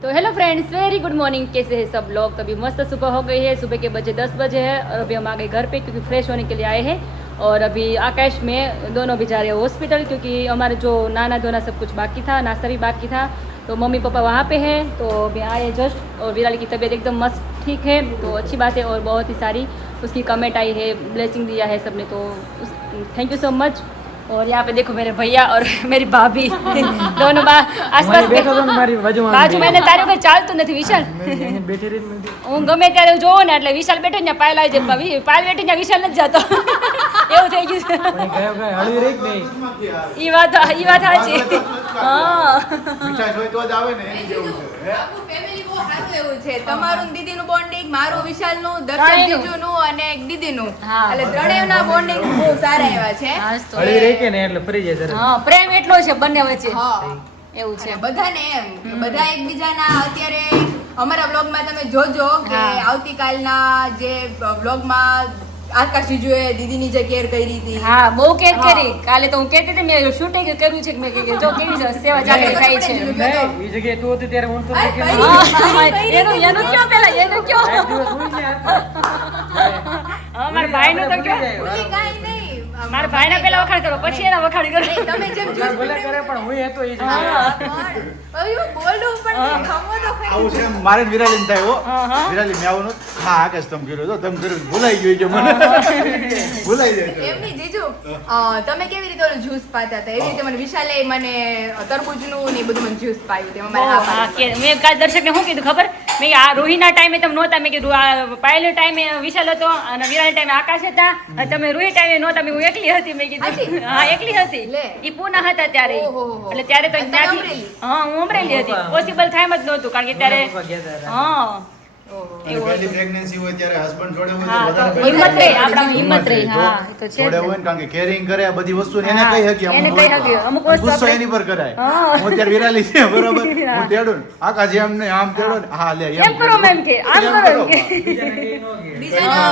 तो hello friends, very good morning. कैसे हैं सब लोग? तो अभी मस्त सुबह हो गई है, सुबह के बजे 10 बजे है और अभी हम आ गए घर पे क्योंकि फ्रेश होने के लिए आए हैं। और अभी आकाश में दोनों भी जा रहे हैं हॉस्पिटल क्योंकि हमारे जो नाना धोना सब कुछ बाकी था, नाश्ता भी बाकी था। तो मम्मी पापा वहाँ पे हैं, तो अभी आए जस्ट। और विराली की तबीयत एकदम मस्त ठीक है, तो अच्छी बात है। और बहुत ही सारी उसकी कमेंट आई है, ब्लेसिंग दिया है सबने, तो थैंक यू सो मच। और यहाँ पे देखो मेरे भैया और मेरी भाभी दोनों आसपास बाजू मैंने તારી ઉપર ચાલતું નથી વિશાલ હું ગમે ત્યારે જોઉં ને એટલે વિશાલ બેઠો ને પાયલ આવી જાય, પાયલ બેઠી ને વિશાલ નથી જતો એવું થઈ ગયું ઈ વાત સાચી હા ફેમિલી બહુ સારું એવું છે તમારું દીદીનું બોન્ડિંગ, મારું વિશાલનું, દર્શન જીજુનું અને એક દીદીનું, એટલે ત્રણેયના બોન્ડિંગ બહુ સારા એવા છે. હળી રહી કે ને એટલે ફરી જાય જરા. હા પ્રેમ એટલો છે બંને વચ્ચે એવું છે બધાને એમ બધા એકબીજાના અત્યારે અમારા બ્લોગમાં તમે જોજો કે આવતીકાલના જે બ્લોગમાં આકાશ જીજુએ દીદીની જે કેર કરી હતી. હા બહુ કેર કરી. કાલે તો હું કહેતી હતી મેં શૂટિંગ કર્યું છે કે મેં કીધું જો કેવી સેવા ચાલુ થાય છે. ઈ જગ્યાએ તું હતી ત્યારે હું તો એનું કયો પેલા એનું કયો મારા ભાઈનું તો કયો ભૂલી કાંઈ નહીં. મારા ભાઈના પેલા વખાણ કરો પછી એના વખાણ કરો. તમે જેમ ભલે ભલે કરે પણ હું હતો ઈ જગ્યાએ. બોલું પણ ખમો તો ખાઈ. આવું છે એમ મારે ને વિરાલી ને થાય હો. વિરાલી મેં આવું નતું. હા આકાશ તમે કર્યો તો તમે કર્યું ભૂલાઈ ગયું કે મને ભૂલાઈ જાય. એમની જીજુ તમે કેવી રીતે ઓલું જ્યુસ પાતા હતા એવી રીતે મને વિશાલે મને તરબૂચનું ને એ બધું મને જ્યુસ પાયું તે અમારે હા પાડ્યું. મેં કાલ દર્શકને શું કીધું ખબર? મેં આ રોહીના ટાઈમે તમે નહોતા, મેં કીધું આ પાયલના ટાઈમે વિશાલ હતો અને વિરાળના ટાઈમે આકાશ હતા, તમે રોહી ટાઈમે નહોતા, મેં હું એકલી હતી. મેં કીધું હા એકલી હતી, ઈ પૂના હતા ત્યારે, એટલે ત્યારે તો ત્યાંથી હા હું અમરેલી હતી. પોસિબલ થાય જ નહોતું કારણ કે ત્યારે હા પહેલી પ્રેગ્નન્સી હોય ત્યારે હસબન્ડ જોડે હોય હા, તો તો વધારે હિંમત રહે, આપણામાં હિંમત રહે. હા એ તો છે જ જોડે ને. હોય ને કારણ કે કેરિંગ કરે આ બધી વસ્તુ એને હા, કઈ હકી એને કઈ હકી. અમુક વસ્તુ ગુસ્સો આપણે- એની પર કરાય. હા. હું ત્યારે વિરાલી છે બરોબર, હું તેડું ને આકાશ એમ ને આમ તેડો ને હા લે એમ કરો એમ કે આમ કરો એમ કે બીજાને કઈ નો કે. બીજાનો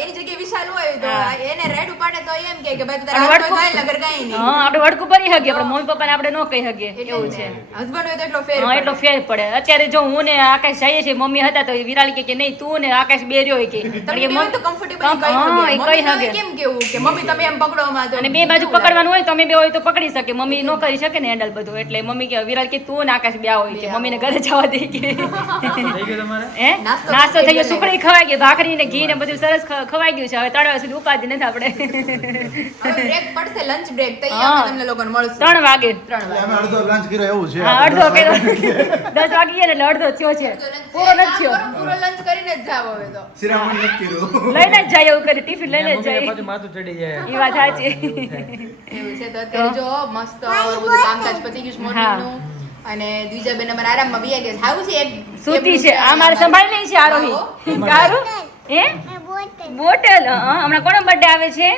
એની જગ્યાએ વિશાલ હોય તો એને રેડ ઉપાડે તો એમ કે ભાઈ તું તારા હાથ કોઈ ખાય લગર કાંઈ નહીં. હા આપણે વડકું ભરી શકીએ, આપણે મમ્મી પપ્પાને આપણે ન કહી શકીએ એવું છે. હસબન્ડ હોય તો એટલો ફેર હા એટલો ફેર પડે. અત્યારે જો હું ને આકાશ જઈએ છીએ, મમ્મી હતા તો વિરાળી કે નહીં તું ને આકાશ બે રહ્યો કે તમે બે તો કમ્ફર્ટેબલ કઈ હા, એ હગે કઈ મમ્મી હગે. કેમ કેવું કે મમ્મી તમે એમ પકડો માં તો અને બે બાજુ પકડવાનું હોય તો અમે બે હોય તો પકડી શકે, મમ્મી ન કરી શકે ને હેન્ડલ બધું. એટલે મમ્મી કે વિરાળ કે તું ને આકાશ બે હોય કે મમ્મીને ઘરે જવા દે કે થઈ ગયું તમારે? હે નાસ્તો નાસ્તો થઈ ગયો, થઈ સુખડી ખવાઈ ગઈ, ભાખરી ને ઘી ને બધું સરસ ખવાઈ ગયું છે. હવે 3 વાગ્યા સુધી ઉપાધિ નથી આપણે. હવે બ્રેક પડશે લંચ બ્રેક તો હા. અહીંયા તમને લોકોને મળશે 3 વાગે. 3 વાગે અમે અડધો લંચ કર્યો એવું છે. હા અડધો કર્યો 10 વાગી ગયા ને એટલે અડધો થયો છે, પૂરો નથી થયો. પૂરો લંચ કરીને જ જાવ હવે તો શિરામણ નથી કર્યું. લઈને જ જાય એવું કરી, ટિફિન લઈને જ મમ્મીને જાય. પાછું માથું ચડી જાય. એ વાત સાચી. એવું છે. તો અત્યારે જો મસ્ત બધું કામકાજ પતી ગયું મોર્નિંગ નું અને દ્વિજા બેન અમારા આરામમાં બી ગયા. હાવું છે એક સૂતી છે આ મારે સંભાળી નહીં છે આરોહી. કારું હે બોટલ. હા હમણાં કોનો બર્થડે આવે છે?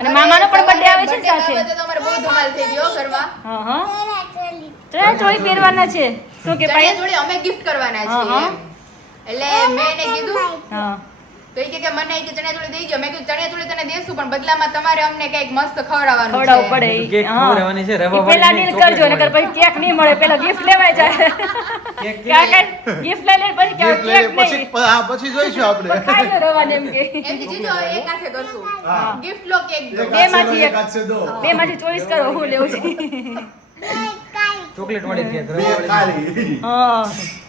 અને મામાનો પણ બર્થડે આવે છે ને સાથે. હવે તો અમારે બહુ ધમાલ થઈ ગયો ઘરમાં. હા હા ચણા ચોળી પહેરવાના છે શું કે ચણિયા પાયલ? ચોળી અમે ગિફ્ટ કરવાના હા, છીએ હા. એટલે મેં એને કીધું હા તો એ કે મને કે ચણિયા ચોળી દઈ દો. મેં કીધું ચણિયા ચોળી તને દેશું પણ બદલામાં તમારે અમને કંઈક મસ્ત ખવડાવવાનું ખવડાવવું છે. પડે. કેક હા. ખવડાવવાની છે, રવા ઈ પેલા વાળી ડીલ ચોકલેટ કરજો નકર વાળી. પછી કેક નહીં મળે, પેલા ગિફ્ટ લેવાય જાય. કેક ક્યાં કઈ ગિફ્ટ લઈ લે પછી કેક લઈ કેક પછી નહીં પછી જોઈશું આપણે. ખાઈ લો રવાને એમ કે. એમથી જીજો હવે એક હાથે કરશું. હા. ગિફ્ટ લો કેક દો. એક બે હાથ માંથી છે, એક. એક હાથ છે દો. બે માંથી ચોઈસ કરો હું લેવું છે. ચોકલેટ વાળી કેક, બે રવા વાળી. ખાલી. હા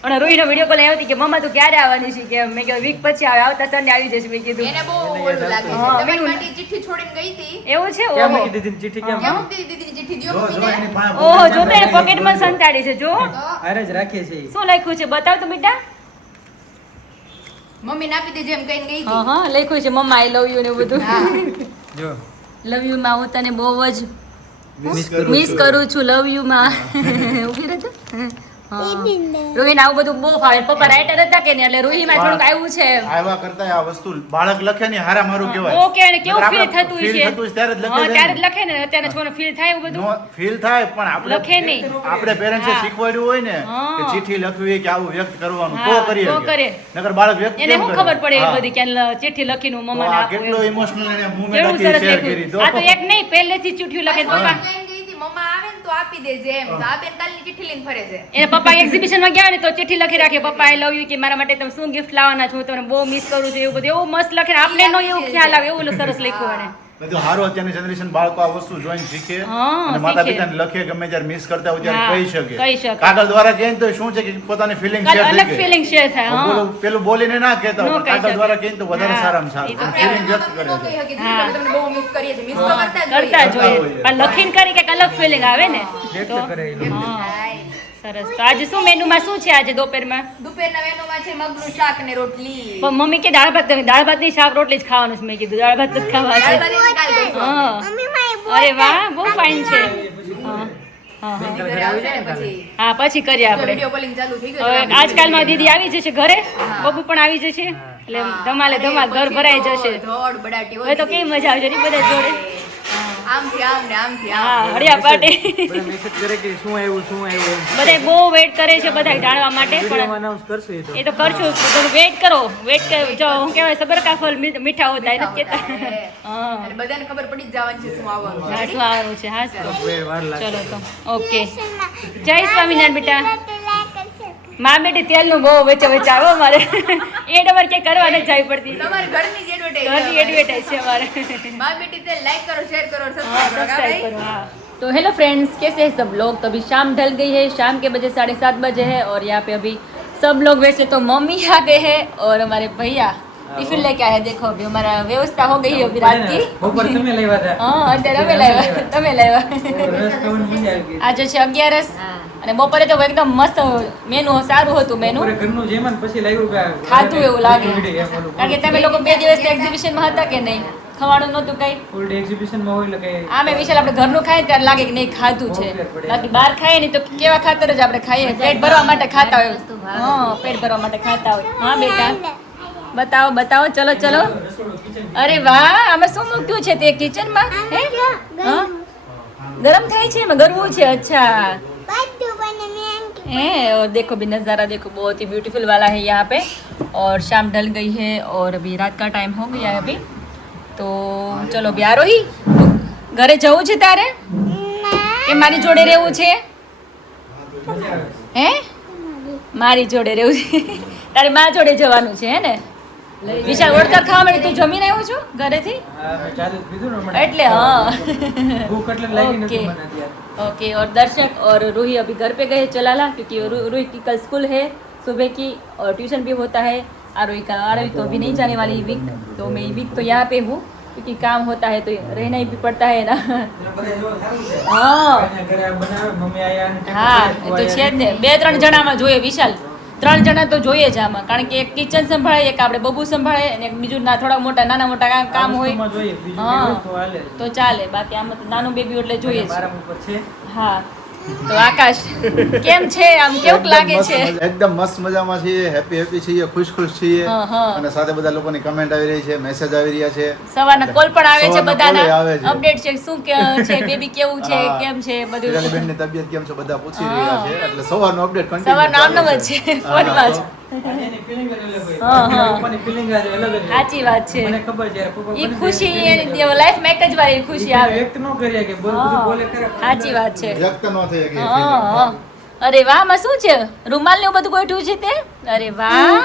અને રોહીનો વિડીયો કોલ આવ્યો હતી કે મમ્મા તું ક્યારે આવવાની છે કે મેં કીધું વીક પછી આવે, આવતા સન્ડે આવી જશે મેં કીધું. એને બહુ ઓલું લાગે છે. હા, તમારી મેં- માટે ચિઠ્ઠી છોડીને ગઈ હતી. એવું છે? ક્યાં ઓહો મૂકી દીધી ચીઠી ક્યાં કેમ મૂકી? મૂકી દીધી ચિઠ્ઠી દ્યો જો જો મૂકીને. એની પાસે ઓહો પોકેટ જો તો એને માં પોકેટમાં સંતાડી છે જો. તો હારે જ રાખીએ છીએ. શું લખ્યું છે બતાવ તો બેટા. મમ્મીને આપી દેજે એમ કહીને ગઈ હા હતી. હા લખ્યું છે મમ્મા આઈ લવ યુ ને બધું. હા. જો લવ યુ માં હું તને બહુ જ મિસ મિસ કરું છું, લવ યુ માં. ઉભી રહેજો. રોહિન આવું બધું બહુ ફાવે. પપ્પા રાઇટર હતા કે ને એટલે રોહીમાં થોડુંક આવ્યું છે. આવા કરતા આ વસ્તુ બાળક લખે ને હારા મારું કહેવાય. ઓકે અને કેવું નકર ફીલ આપણે થતું feel છે. થતું ત્યારે જ હા લખે ત્યારે જ લખે ને અત્યારે છોકરાને ફીલ થાય એવું બધું. નો ફીલ થાય પણ આપણે લખે નહીં. આપણે પેરેન્ટ્સે હા. શીખવાડ્યું હોય ને હા. કે ચિઠ્ઠી લખવી કે આવું વ્યક્ત કરવાનું હા, તો કરીએ તો કરે. નકર બાળક વ્યક્ત એને કેમ શું કરે? ખબર પડે એ હા. બધી કે ચિઠ્ઠી લખીને તો મમ્માને આ આપું કેટલો એમ. ઇમોશનલ એને કેવું મૂવમેન્ટ સરસ શેર કરી લખ્યું. તો આ તો એક નહીં પહેલેથી ચિઠ્ઠીઓ લખે મમ્મા પપ્પા. કહીને ગઈ હતી, મમ્મા આવે ને તો આપી દેજે એમ. તો આ બેન કાલની ચિઠ્ઠી લઈને ફરે છે. એના પપ્પા એક્ઝિબિશનમાં ગયા ને તો ચિઠ્ઠી લખી રાખે, પપ્પા આઈ લવ યુ, કે મારા માટે તમે શું ગિફ્ટ લાવવાના છો, તમને બહુ મિસ કરું છું, એવું બધું એવું મસ્ત લખે. આપણે નો એવું ખ્યાલ આવે, એવું સરસ લખ્યું એને. મેં તો હારું અત્યારની જનરેશન બાળકો આ વસ્તુ જોઈને શીખે હા, અને માતા શીખે. પિતાને લખે ગમે ત્યારે મિસ કરતા હોય હા, ત્યારે કહી કહી શકે. શકે કાગળ દ્વારા કહે ને તો શું છે કે પોતાની ફિલિંગ શેર અલગ થઈ ફિલિંગ શેર થાય. હા, પેલું બોલીને ના કહેતા ન હોય કહી કાગળ શકે. દ્વારા કહે ને તો વધારે હા, સારામાં એ તો સારું ફિલિંગ વ્યક્ત કરે નો છે કહી શકે, હા. તમે તમને બહુ મિસ કરીએ છીએ. મિસ તો હા, કરતા જ કરતા જોઈએ. જોઈએ, પણ લખીને કરી કંઈક અલગ ફિલિંગ આવે ને. વ્યક્ત તો કરે એ લોકો. હા, હાય. સરસ. તો આજે શું મેનુમાં શું છે આજે દોપહેરમાં? દુપહેરના મેનુમાં છે મગનું શાક ને રોટલી. પણ મમ્મી કે દાળ ભાત, તમે દાળ ભાત ની શાક રોટલી જ ખાવાનું છે. મેં કીધું દાળ ભાત જ ખાવા દાળ છે. ભાત એની કાલ કરીશું. હા, અરે વાહ, બહુ ફાઇન છે. હા, હા, હા. દીદી ઘરે આવશે ને પછી હા, પછી કરીએ આપણે. વિડીયો કોલિંગ ચાલુ થઈ ગયું હવે છે. આજકાલમાં દીદી આવી જશે ઘરે, બબુ પણ આવી જશે, એટલે ધમાલે ધમાલ ઘર ભરાઈ જશે. ધોળ બડાટી હવે તો કેવી મજા આવશે ને બધા જોડે. આમથી આમ ને આમથી આમ. હા, હળિયા પાર્ટી. બધા મેસેજ કરે કે શું આવ્યું એમ. બધા બહુ વેઇટ કરે છે બધા જાણવા માટે, પણ વિડીયોમાં announce કરશું એ તો. એ તો કરશું. થોડું વેઇટ કરો, વેઇટ કરો. જો હું કહેવાય સબર કા ફલ મીઠા હોતા એ નથી કહેતા. હા, અને બધાને ખબર પડી જ જવાની છે શું આવવાનું છે. હા, શું આવવાનું છે. હા, તો વાર લાગે. ચલો તો ઓકે. જય સ્વામિનારાયણ બેટા. માં બેટી તેલનું બહુ વચ્ચે વચ્ચે આવો મારે એડ અમારે ક્યાંય કરવા નથી જવી પડતી. તમારી ઘરની જ advertise ઘરની એડવર્ટાઈઝ છે અમારે. माँ बेटी से लाइक करो शेयर करो और हाँ, सब्सक्राइब करो सब्सक्राइब भाई। करो। हाँ, तो हेलो फ्रेंड्स, कैसे हैं सब लोग? तो अभी शाम ढल गई है, शाम के बजे 7:30 बजे है और यहाँ पे अभी सब लोग वैसे तो मम्मी आ गए हैं और हमारे भैया टिफिन लेके आए हैं. देखो अभी हमारा व्यवस्था हो गई है अभी रात की. બપોર તમે લાવ્યા હતા. हाँ, અત્યારે અમે લાવ્યા, તમે લાવ્યા. રસ ખાવાની મજા આવી ગઈ. આજે છે 11 અને બપોરે તો એકદમ મસ્ત મેનુ, સારું હતું મેનુ. બપોરે ઘરનું જેમ ને પછી લાવ્યું કે ખાધું એવું લાગે, full day એમ ઓલું. કારણ કે તમે લોકો 2 દિવસ એક્ઝિબિશનમાં હતા કે નહીં, ખવાનું નહોતું કઈ. full day exhibition માં હોય એટલે કે આમે વિશાલ આપણે ઘરનું ખાઈએ ત્યારે લાગે કે નહીં ખાધું છે, બહુ ફેર પડે. બાકી બહાર ખાઈએ ને તો કેવા ખાતર જ આપણે ખાઈએ, પેટ ભરવા માટે ખાતા હોય. હા, પેટ ભરવા માટે ખાતા હોય. હા બેટા, બતાવો બતાવો, ચલો ચલો. રસોડું kitchen અરે વાહ, આમાં શું મૂક્યું છે તે કિચનમાં? હે, હા, ગરમ થાય છે એમાં, ગરવું છે. अच्छा है, और देखो भी नज़ारा देखो, बहुत ही ब्यूटीफुल वाला है यहाँ पे. और शाम ढल गई है और अभी रात का टाइम हो गया है अभी. तो चलो अभी आरोही, ઘરે જવું છે તારે કે મારી જોડે રહેવું છે? મજા આવે. હે, મારી જોડે રહેવું છે. તારી મા જોડે જવાનું છે હે ને? વિશાલ ઓળકાર ખાવા માટે તું જમીને આવ્યો છું ઘરેથી, હા, મેં ચાલુ જ પીધું ને હમણાં. એટલે હા. ભૂખ એટલે લાગી નથી Okay. મને અત્યારે. ओके, और दर्शक और रूही अभी घर पे गए चलाला, क्योंकि रूही की कल स्कूल है सुबह की और ट्यूशन भी होता है. आरोही तो अभी नहीं जाने वाली वीक, तो मैं वीक तो यहाँ पे हूँ क्योंकि काम होता है तो रहना ही भी पड़ता है ना. બધા જો સારું છે. હા અહીંયા ઘરે બનાવે, મમ્મી આયા અને હા, ટેકો એ તો છે જ ને. આયા. 2-3 જણામાં જોઈએ વિશાલ, 3 જણા તો જોઈએ જ આમાં, કારણ કે એક કિચન સંભાળે, એક આપણે બબુ સંભાળે અને એક બીજું થોડા મોટા નાના મોટા કામ આ હોય વસ્તુમાં જોઈએ, બીજું હા. કંઈ હોય તો હાલે. તો ચાલે, બાકી આમાં તો નાનું બેબી એટલે જોઈએ જ. મારા ઉપર છે. હા, તો આકાશ કેમ છે? આમ કેવું લાગે છે? એકદમ મસ્ત મજામાં છીએ, હેપી છીએ, ખુશ છીએ હા, હા. અને સાથે બધા લોકોની કમેન્ટ આવી રહી છે, મેસેજ આવી રહ્યા છે. સવારના કોલ પણ આવે છે સવારના બધાના, call આવે છે. અપડેટ છે, શું છે બેબી, કેવું છે, હા. કેમ છે બધું. હિરાલીબેનની તબિયત કેમ છે બધા પૂછી હા. રહ્યા છે, એટલે સવારનો અપડેટ કન્ટિન્યુ સવારનો આમનો જ છે ફોનમાં જ. આજે એની feeling જ અલગ હોય. હા, હા. પપ્પાની feeling આજે અલગ જ હોય. સાચી વાત છે. મને ખબર છે, પપ્પા ઈ બને ખુશી ત્યારે feeling જ અલગ. લાઈફમાં એક જ વાર એ ખુશી ઈ આવે. વ્યક્ત ન કરીએ કે બધું હા. બોલે ખરા. સાચી વાત છે. વ્યક્ત ન થઈ શકે એ હા, feeling. હા. અરે વાહ, માં શું છે? રૂમાલ ને એવું બધું ગોઠવ્યું છે તે? અરે વાહ.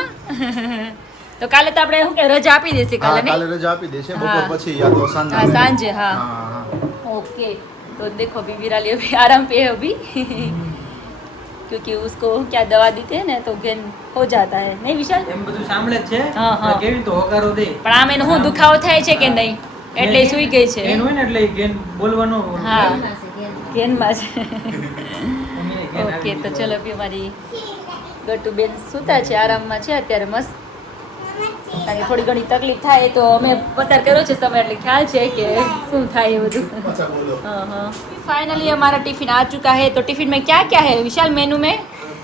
તો કાલે તો આપણે શું કે રજા આપી દેશે હા, કાલે કાલે નહીં? રજા આપી દેશે હા. બપોર પછી યા તો સાંજે. હા, સાંજે, હા. હા. ओके, तो देखो अभी विराली अभी आराम पे है अभी क्योंकि उसको क्या दवा दी थी ना तो गेन हो जाता है, नहीं विशाल? એમ બધું સાંભળે જ છે. હા, હા. પણ કેવી તો હોકારો દે. પણ આમ એનો શું દુખાવો થાય છે કે નહીં, એટલે એ સૂઈ ગઈ છે. ગેન હોય ને એટલે ઈ ગેન બોલવાનો હા, ગેનમાં છે. મમ્મીને ગેન ઓકે, આવી તો ગયું. ચલો અભી અમારી ગટુ બેન સૂતા છે, આરામમાં છે અત્યારે મસ્ત. કારણ કે થોડી ઘણી તકલીફ થાય તો અમે પસાર કર્યો છે સમય, એટલે ખ્યાલ છે કે શું થાય એ બધું. પાછા બોલો. हाँ हाँ, फाइनली हमारा टिफिन आ चुका है. तो टिफिन में क्या क्या है विशाल मेनू में?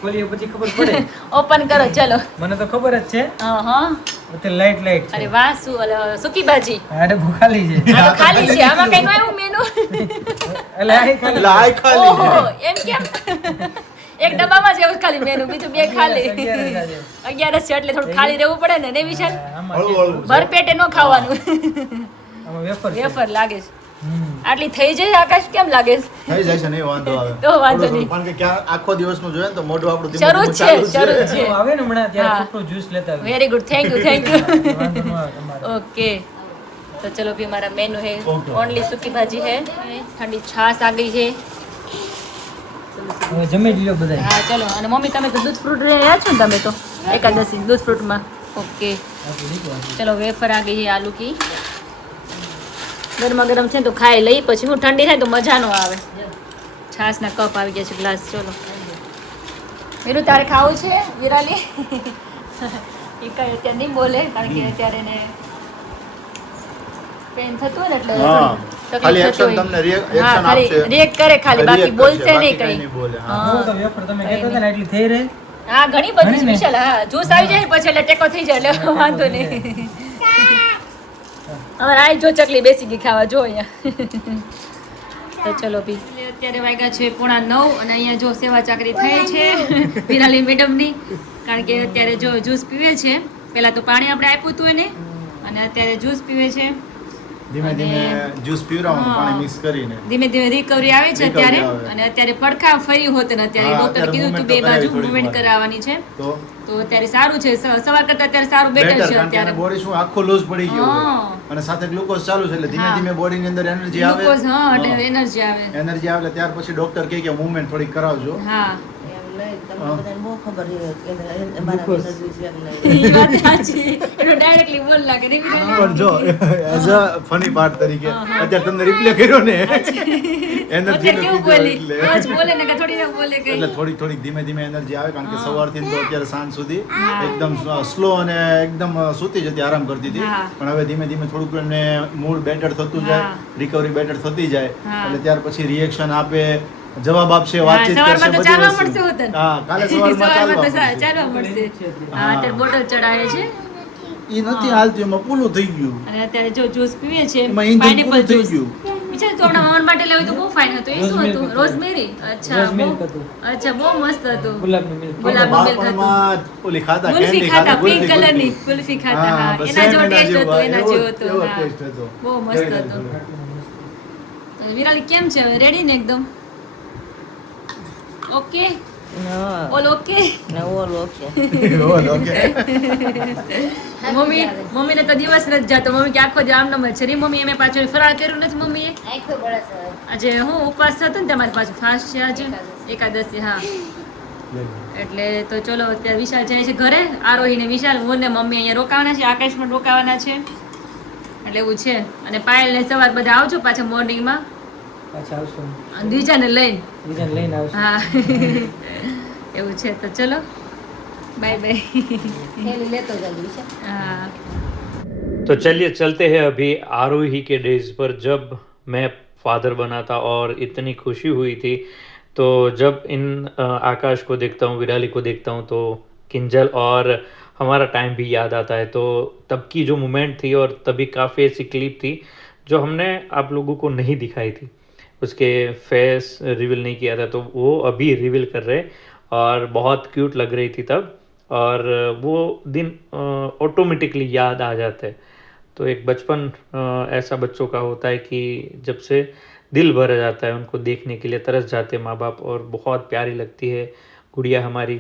ખોલીએ પછી ખબર પડે. ओपन करो चलो. મને તો ખબર જ છે. हाँ हाँ, અત્યારે લાઈટ अरे છે. वाह, सुकी भाजी. આડે ભૂખાલી છે. આ તો ખાલી છે, આમાં કઈ નવું મેનુ. એટલે આ ખાલી. લાય ખાલી ઓહો, છે. એમ કેમ? એક ડબ્બામાં જ એવું ખાલી મેનુ, બીજું બે ખાલી. 11 આજે. 11 છે એટલે થોડું ખાલી રહેવું પડે ને વિશાલ? આમાં હળવું હળવું છે. ભર પેટે ન ખાવાનું. આમાં વેફર છે. વેફર લાગે છે. આટલી થઈ જાય આકાશ કેમ લાગે છે? થઈ જાય છે, નહીં વાંધો આવે. તો વાંધો થોડું નહીં. થોડું, કારણ કે ક્યાં આખો દિવસનું જોઈએ ને તો મોઢું આપણું ધીમે શરૂ ધીમે જ છે, ચાલુ શરૂ જ છે. આવે ને હમણાં ત્યારે હા. ફ્રૂટનું જ્યુસ લેતા આવીએ. Very good, thank you, thank you. વાંધો ન આવે તમારે. ओके तो चलो भी हमारा मेनू है Okay. ओनली सूखी भाजी है ठंडी छाछ आ गई है હવે જમી જ લ્યો બધાય. हाँ चलो અને મમ્મી તમે તો દૂધ ફ્રૂટ રહ્યા છો ને તમે તો એકાદશી દૂધ ફ્રૂટમાં ઓકે આપણે નીકળવા દે. चलो वेफर आ गई है आलू की ગરમા ગરમ છે ને તો ખાઈ લઈ પછી હું ઠંડી થાય તો મજા નો આવે છાશના કપ આવી ગયા છે ગ્લાસ ચલો વીરુ તારે ખાવું છે વિરાલી એ કઈ અત્યારે નહીં બોલે કારણ કે અત્યારે એને પેન થતું હોય ને એટલે હા. થોડી ખાલી તકલીફ action થતી તમને હોય. reaction હા, ખાલી આપશે. react કરે ખાલી બાકી React બોલશે કરશે, નહીં બાકી કઈ નહીં બોલે. હા. હું તો વેફર તમે કહેતા હતા ને એટલી થઈ રહે. હા ઘણી બધી ઘણી ને? સ્પેશિયલ હા જ્યુસ આવી જાય પછી એટલે ટેકો થઈ જાય એટલે વાંધો નહીં અમારે આ જો ચકલી બેસી ગઈ ખાવા જો અહીંયા તો ચલો ભી અત્યારે વાગ્યા છે 8:30 અને અહીંયા જો સેવા ચાકરી થાય છે વિરાલી મેડમની કારણ કે અત્યારે જો જ્યુસ પીવે છે પહેલા તો પાણી આપણે આપ્યું હતું એને અને અત્યારે જ્યુસ પીવે છે ધીમે ધીમે જ્યુસ પીવડાવવાનું પાણી મિક્સ કરીને. ધીમે ધીમે રિકવરી આવે છે Recovery અત્યારે આવે. અને અત્યારે પડખા ફરી હોત ને અત્યારે હા, ડોક્ટર અત્યારે કીધું હતું બે movement તો બાજુ કરાવી મુવમેન્ટ થોડીક કરાવવાની છે તો તો અત્યારે સારું છે સવાર કરતા અત્યારે સારું બેટર better, છે કારણ કે અત્યારે બોડી શું આખો લૂઝ પડી ગયો હોય. હા. અને સાથે ગ્લુકોઝ ચાલુ છે એટલે ધીમે હા. ધીમે બોડી ની અંદર એનર્જી આવે. ગ્લુકોઝ હા એટલે એનર્જી આવે એનર્જી આવે એટલે ત્યાર પછી ડોક્ટર કહે કે મૂવમેન્ટ થોડી કરાવજો. હા ગ્લુકોઝ. એ વાત સાચી એનો ડાયરેક્ટલી બોલ લાગે ને પણ જો એઝ અ ફની પાર્ટ તરીકે અત્યારે તમને રિપ્લે કર્યો ને એનર્જી અત્યારે કેવું બોલી રોજ બોલે ને કે થોડી વાર બોલે કઈ એટલે થોડીક થોડીક ધીમે ધીમે એનર્જી આવે કારણ કે સવારથી તો અત્યારે સાંજ સુધી એકદમ સ્લો અને એકદમ સૂતી જતી આરામ કરતી હતી હા. પણ હવે ધીમે ધીમે થોડુંક એને મૂડ બેટર થતું જાય હા. રિકવરી બેટર થતી જાય હા. એટલે ત્યાર પછી રિએક્શન આપે જવાબ આપશે વાતચીત સવારમાં કરશે તો ચાલવા બધી મળશે વસ્તુ હોતન. હા કાલે સવારમાં સવારમાં તો ચાલવા ચાલવા મળશે હા હા. અત્યારે બોટલ ચડાવે છે એ નથી હાલતું એમાં પૂલું થઈ ગયું અને અત્યારે જો જ્યુસ પીવે છે એમાં engine પાઇનેપલ પૂરું થઈ જ્યુસ ગયું વિચાર તો હમણાં મમન માટે લેવું તો બહુ ફાઇન હતું એ શું હતું રોઝમેરી અચ્છા Rose milk બહુ- હતું. અચ્છા બહુ મસ્ત હતું ગુલાબનું milk. ગુલાબનું milk હતું. બાળપણમાં ઓલી ખાતા ગુલ્ફી candy ખાતા પિંક ગુલ્ફી, કલરની ગુલ્ફી. ગુલ્ફી ખાતા હા બસ એના same જેવો ટેસ્ટ હતો એના જેવો એવો હતો હા taste હતો. બહુ મસ્ત હતો તો વિરાલી કેમ છે હવે રેડી ને એકદમ ઓકે ઓલ ઓકે ઓલો, okay. મમ્મીને તો દિવસ નથી જાતો મમ્મી કે આખો દી આમનામ જ છે રી મમ્મી એમે પાછું ફરાળ કર્યું નથી મમ્મીએ આજે હું ઉપવાસ થતો ને તમારી પાછું ફાસ્ટ છે આજે એકાદશી હા એટલે તો ચલો અત્યારે વિશાલ જાય છે ઘરે આરોહી ને વિશાલ હું ને મમ્મી અહીંયા રોકાવાના છે આકાશ પણ રોકાવાના છે એટલે એવું છે અને પાયલ ને સવાર બધા આવજો પાછા મોર્નિંગમાં પાછા આવશું. અને દ્વિજાને લઈને બીજાને લઈને આવશું. હા એવું છે તો ચલો બાય બાય हाँ तो चलिए चलते हैं अभी आरोही के डेज पर जब मैं फादर बना था और इतनी खुशी हुई थी तो जब इन आकाश को देखता हूँ विराली को देखता हूँ तो किंजल और हमारा टाइम भी याद आता है तो तब की जो मोमेंट थी और तभी काफ़ी ऐसी क्लिप थी जो हमने आप लोगों को नहीं दिखाई थी उसके फेस रिवील नहीं किया था तो वो अभी रिवील कर रहे और बहुत क्यूट लग रही थी तब और वो दिन ऑटोमेटिकली याद आ जाते हैं तो एक बचपन ऐसा बच्चों का होता है कि जब से दिल भर जाता है उनको देखने के लिए तरस जाते हैं माँ बाप और बहुत प्यारी लगती है गुड़िया हमारी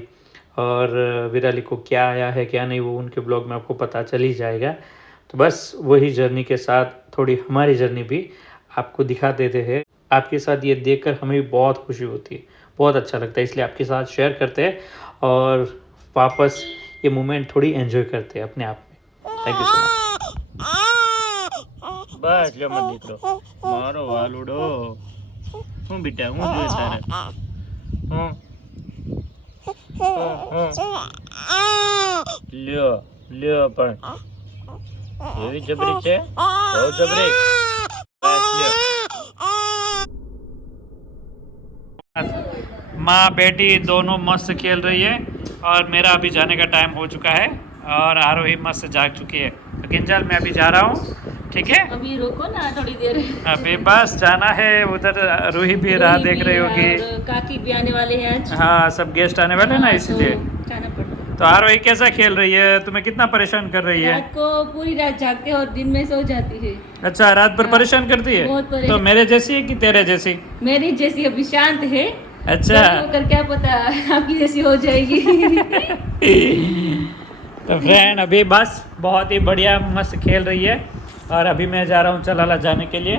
और विराली को क्या आया है क्या नहीं वो उनके ब्लॉग में आपको पता चल ही जाएगा तो बस वही जर्नी के साथ थोड़ी हमारी जर्नी भी आपको दिखा देते हैं आपके साथ ये देखकर हमें भी बहुत खुशी होती है बहुत अच्छा लगता है इसलिए आपके साथ शेयर करते हैं और वापस ये मोमेंट थोड़ी एंजॉय करते हैं अपने आप में थैंक यू सो मच બસ લ્યો મત દીકરો મારો વાલુડો હું બેટા હું જોઈએ તારે હું લ્યો લ્યો પણ એવી જબરી છે બહુ જબરી બસ લ્યો माँ बेटी दोनों मस्त खेल रही है और मेरा अभी जाने का टाइम हो चुका है और आरोही मस्त जाग चुकी है तो किंजल मैं अभी जा रहा हूँ ठीक है अभी रुको ना थोड़ी देर अभी बस जाना है उधर रूही भी राह देख रही होगी और काकी भी आने वाले हैं आज हाँ सब गेस्ट आने वाले हैं ना इसलिए तो जाना पड़ता है तो आरोही कैसा खेल रही है, तुम्हें कितना परेशान कर रही है? रात को पूरी रात जागते और दिन में सो जाती है। अच्छा, रात भर परेशान करती है? बहुत परेशान। तो मेरे जैसी है कि तेरे जैसी? मेरी जैसी अभी शांत है। अच्छा। बड़ी होकर क्या पता आपकी जैसी हो जाएगी। तो फ्रेंड अभी बस बहुत ही बढ़िया मस्त खेल रही है और अभी मैं जा रहा हूँ चलाला जाने के लिए।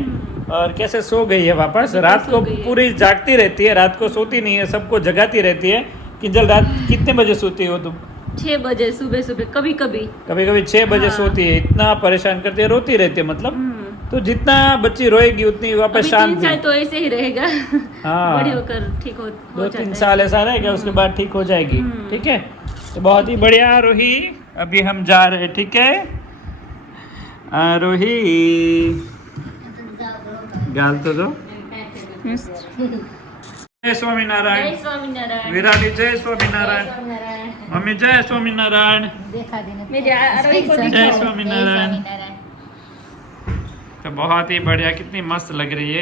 और कैसे सो गई है वापस, रात सो को गई है। पूरी जागती रहती है, रात को सोती नहीं है, सबको जगाती रहती है। किंजल रात कितने बजे सोती हो तुम? 6 बजे सुबह सुबह कभी कभी। कभी कभी 6 बजे हाँ। सोती है, इतना परेशान करती है, रोती रहती है मतलब। तो जितना बच्ची रोएगी उतनी वापस अभी 3 शांत साल भी। तो ऐसे ही रहेगा। हाँ। बड़ी होकर ठीक हो 2-3 जाता है। साल ऐसा रहेगा, उसके बाद ठीक हो जाएगी। ठीक है, तो बहुत ही बढ़िया आरोही, अभी हम जा रहे हैं। ठीक है आरोही, गाल तो दो। जय स्वामीनारायण। जय स्वामीनारायण। विराली जय स्वामीनारायण। मम्मी जय स्वामीनारायण। मेरे आरोही को भी जय खाओ। स्वामीनारायण। तो बहुत ही बढ़िया, कितनी मस्त लग रही है।